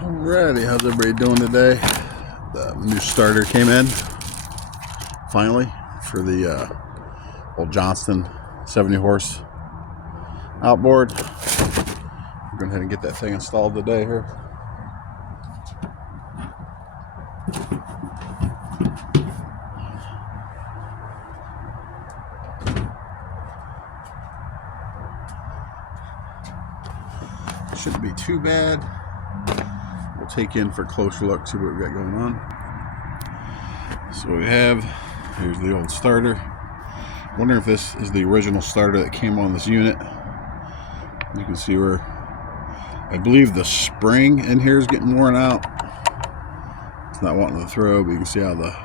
Alrighty, how's everybody doing today? The new starter came in finally for the old Johnston 70 horse outboard. I'm going ahead and get that thing installed today here. Shouldn't be too bad. We'll take in for a closer look, see what we got going on. So we have, here's the old starter. I wonder if this is the original starter that came on this unit. You can see where I believe the spring in here is getting worn out. It's not wanting to throw, but you can see how the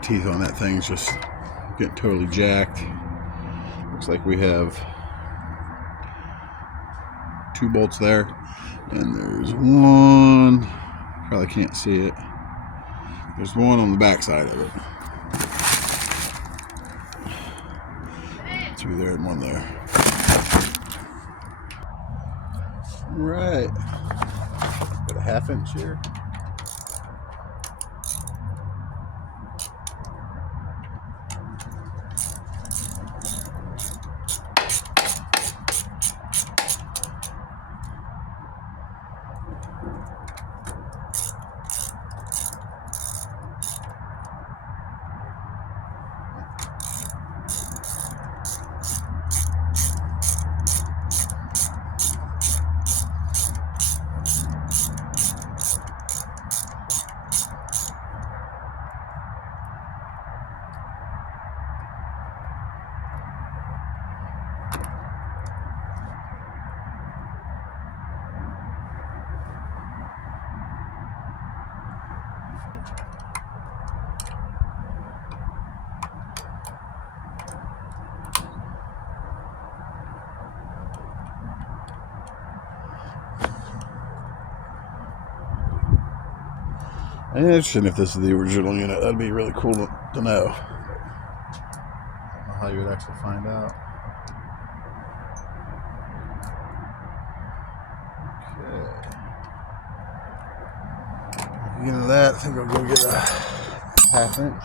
teeth on that thing is just getting totally jacked. Looks like we have 2 bolts there, and there's one, probably can't see it, there's one on the back side of it. 2 there and 1 there. All right, got a 1/2 inch here. Interesting if this is the original unit. That'd be really cool to know. I don't know how you would actually find out. Okay. Get into that. I think I'll go get a 1/2 inch.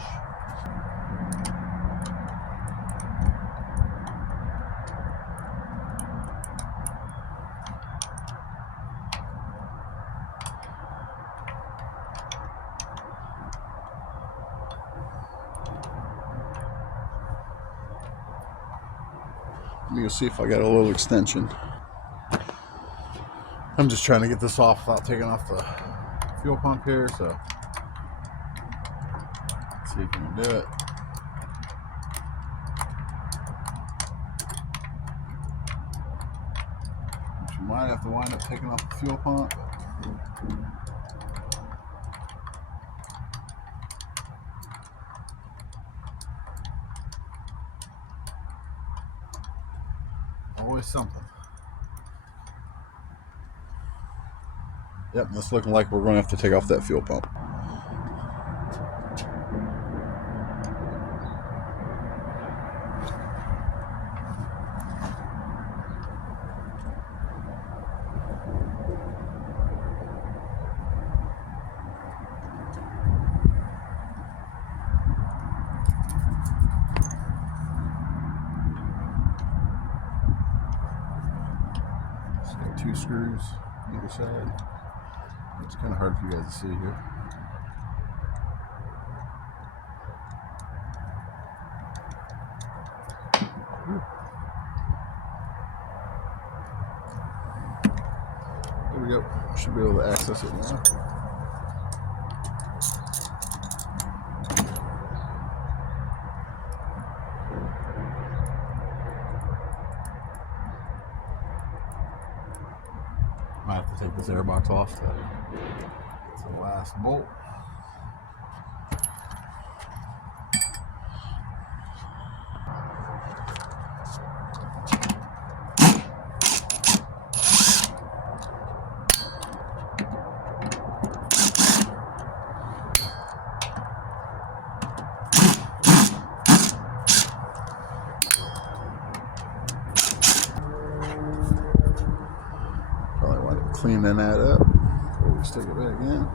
Let me go see if I got a little extension. I'm just trying to get this off without taking off the fuel pump here, so let's see if we can do it. Which you might have to wind up taking off the fuel pump. Always something. Yep, it's looking like we're going to have to take off that fuel pump. So 2 screws either side. It's kind of hard for you guys to see here. There we go. Should be able to access it now. Might have to take this air box off. It's the last bolt. cleaning that up before we stick it back in.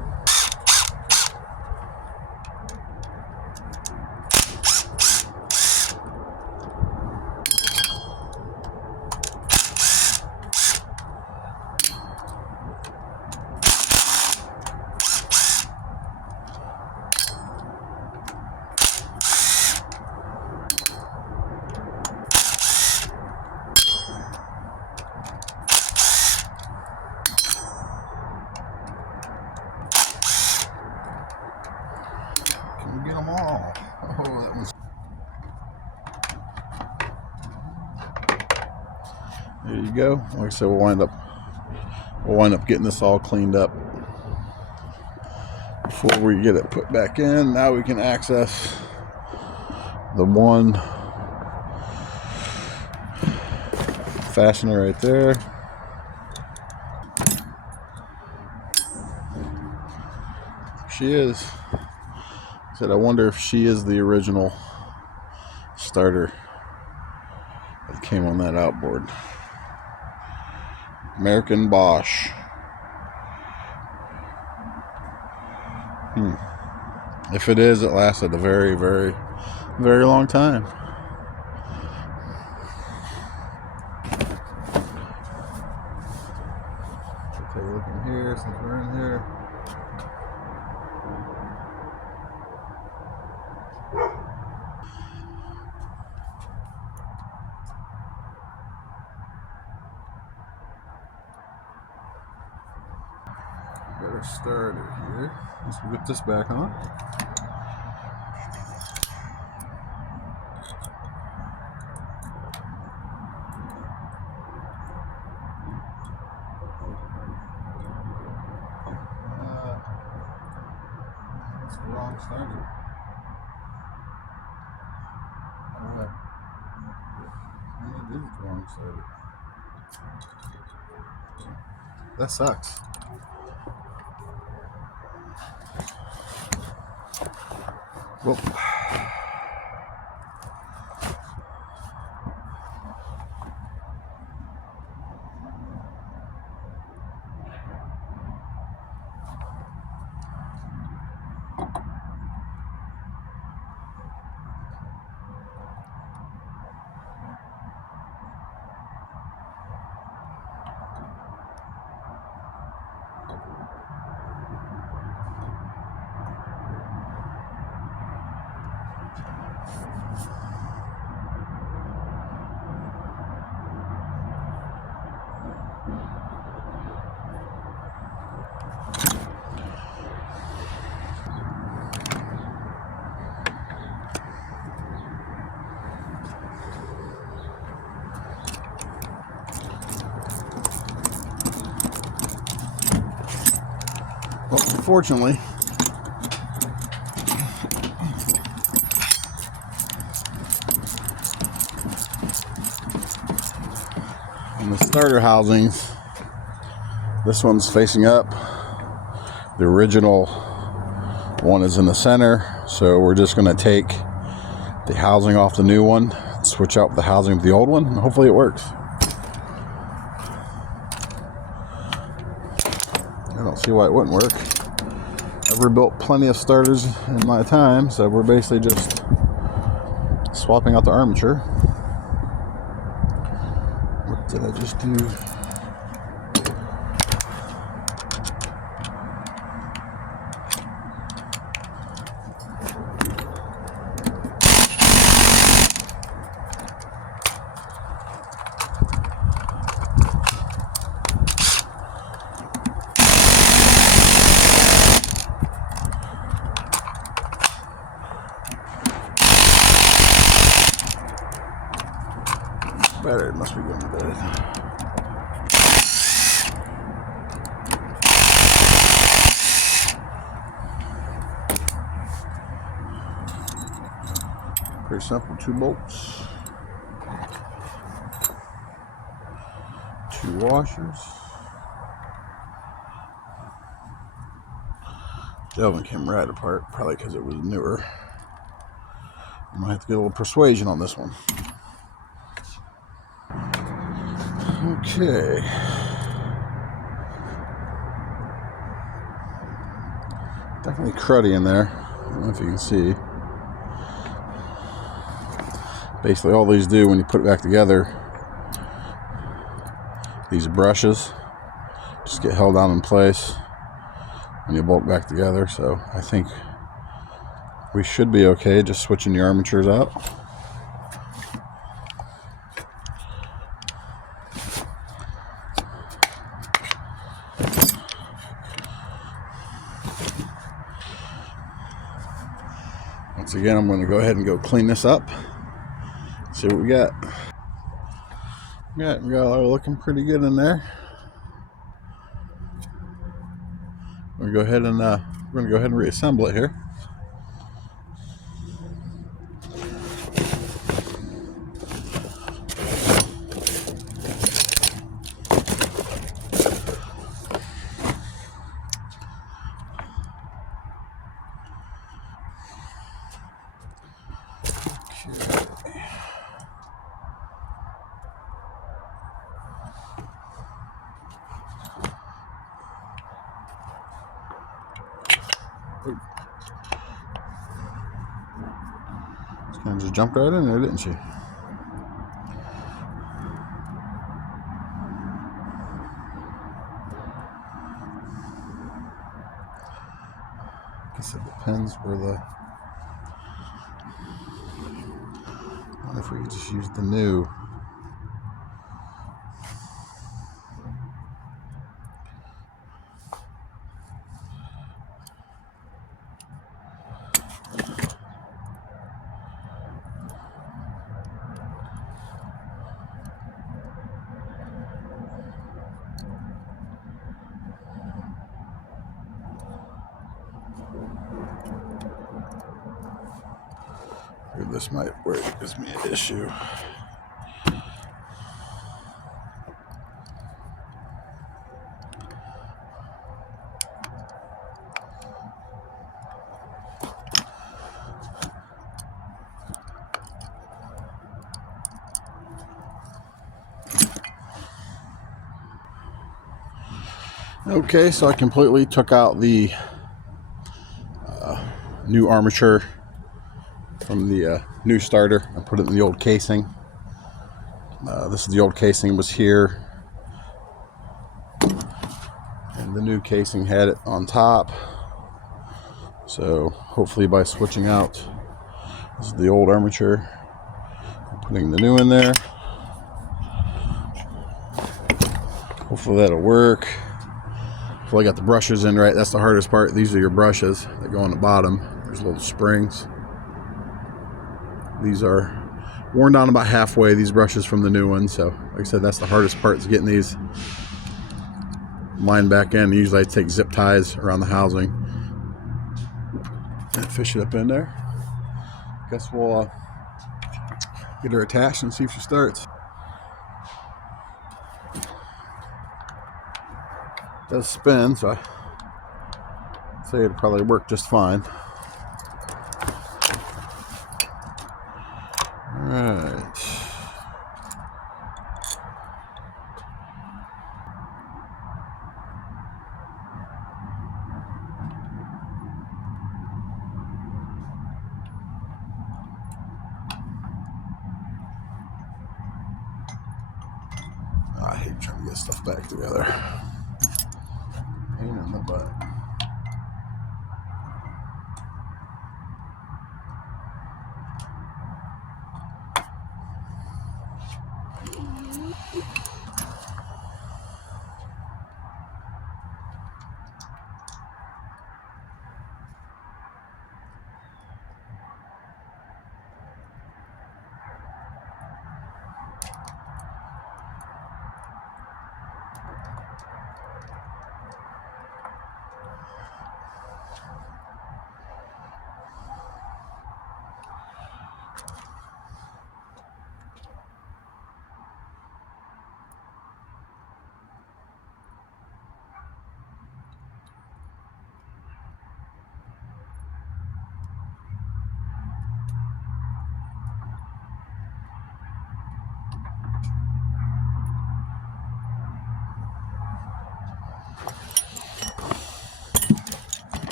Can we get them all? Oh, that one's... There you go. Like I said, we'll wind up getting this all cleaned up before we get it put back in. Now we can access the one fastener right there. She is. I said, I wonder if she is the original starter that came on that outboard. American Bosch. If it is, it lasted a very, very, very long time. Take a look in here since we're in here. Better start it here. Let's get this back on. That's the wrong starter. Okay. It is the wrong starter. That sucks. Well, unfortunately, on the starter housings, this one's facing up. The original one is in the center, so we're just going to take the housing off the new one, switch out the housing with the old one, and hopefully it works. I don't see why it wouldn't work. I've rebuilt plenty of starters in my time, so we're basically just swapping out the armature. What did I just do? Battery must be going dead. Pretty simple, 2 bolts, 2 washers. The oven came right apart, probably because it was newer. I might have to get a little persuasion on this one. Okay. Definitely cruddy in there. I don't know if you can see. Basically all these do when you put it back together, these brushes just get held down in place when you bolt back together. So I think we should be okay just switching the armatures out. Once again, I'm going to go ahead and go clean this up. See what we got. Yeah, we got it looking pretty good in there. We're going to go ahead and reassemble it here. She kind of just jumped right in there, didn't she? I guess it depends where the... I wonder if we could just use the new. This might work. Gives me an issue. Okay, so I completely took out the new armature from the new starter. I put it in the old casing. This is the old casing, it was here, and the new casing had it on top. So hopefully by switching out, this is the old armature, putting the new in there, hopefully that'll work. Hopefully I got the brushes in right. That's the hardest part. These are your brushes that go on the bottom. There's little springs. These are worn down about halfway, these brushes from the new one. So like I said, that's the hardest part, is getting these lined back in. Usually I take zip ties around the housing and fish it up in there. Guess we'll get her attached and see if she starts. It does spin, so I'd say it'd probably work just fine. Alright. I hate trying to get stuff back together. Pain in the butt.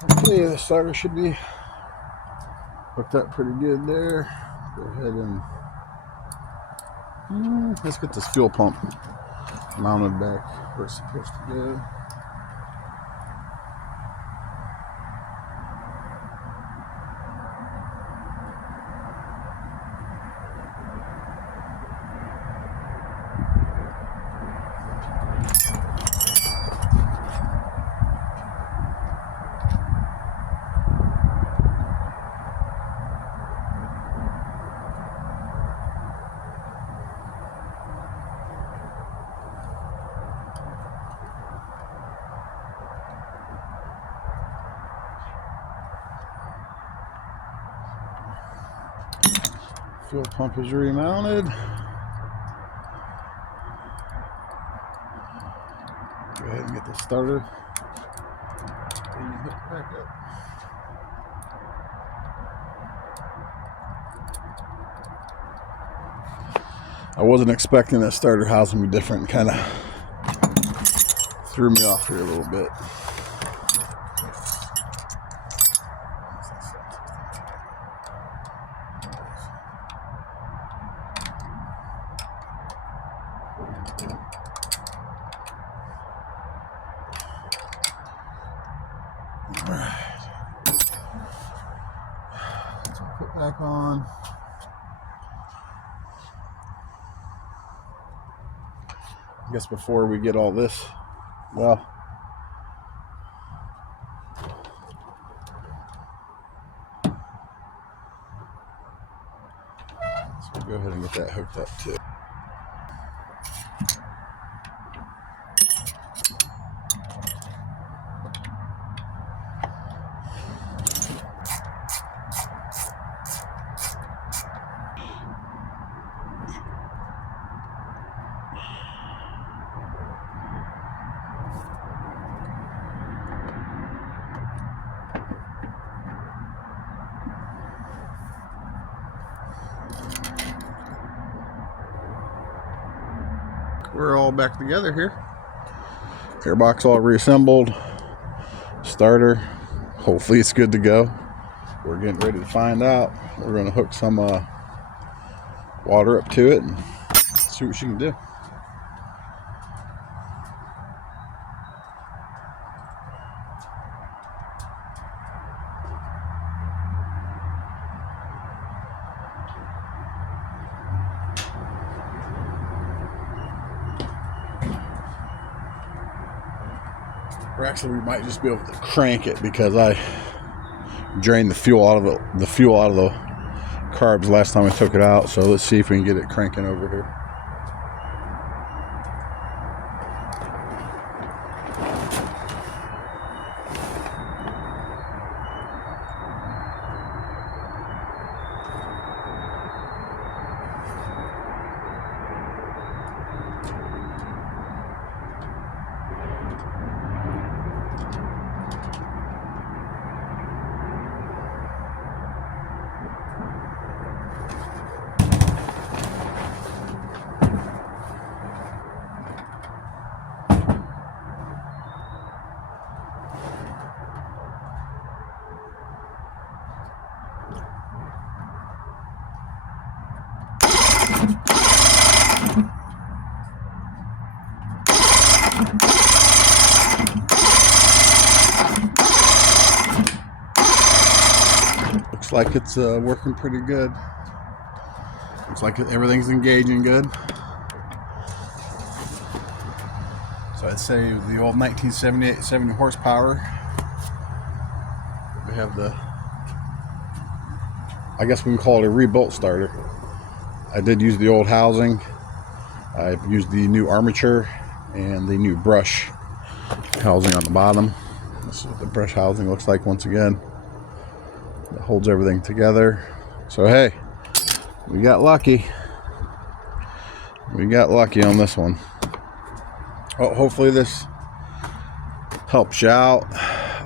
Okay, the starter should be hooked up pretty good there. Go ahead and let's get this fuel pump mounted back where it's supposed to go. Fuel pump is remounted. Go ahead and get the starter hooked back up. I wasn't expecting that starter housing to be different. Kind of threw me off here a little bit. All right, let's put back on. I guess before we get all this, well, so we'll go ahead and get that hooked up too. We're all back together here. Gearbox all reassembled. Starter, hopefully it's good to go. We're getting ready to find out. We're going to hook some water up to it and see what she can do. Or actually, we might just be able to crank it because I drained the fuel out of the carbs last time I took it out. So let's see if we can get it cranking over here. Looks like it's working pretty good. Looks like everything's engaging good. So I'd say the old 1978 70 horsepower. We have the, I guess we can call it a rebuilt starter. I did use the old housing. I've used the new armature and the new brush housing on the bottom. This is what the brush housing looks like once again. It holds everything together. So hey, we got lucky. We got lucky on this one. Well, hopefully this helps you out.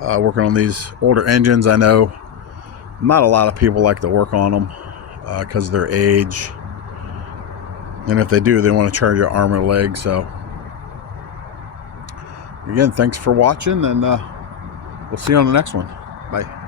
Working on these older engines, I know not a lot of people like to work on them because of their age. And if they do, they want to charge your arm or leg. So again, thanks for watching, and we'll see you on the next one. Bye.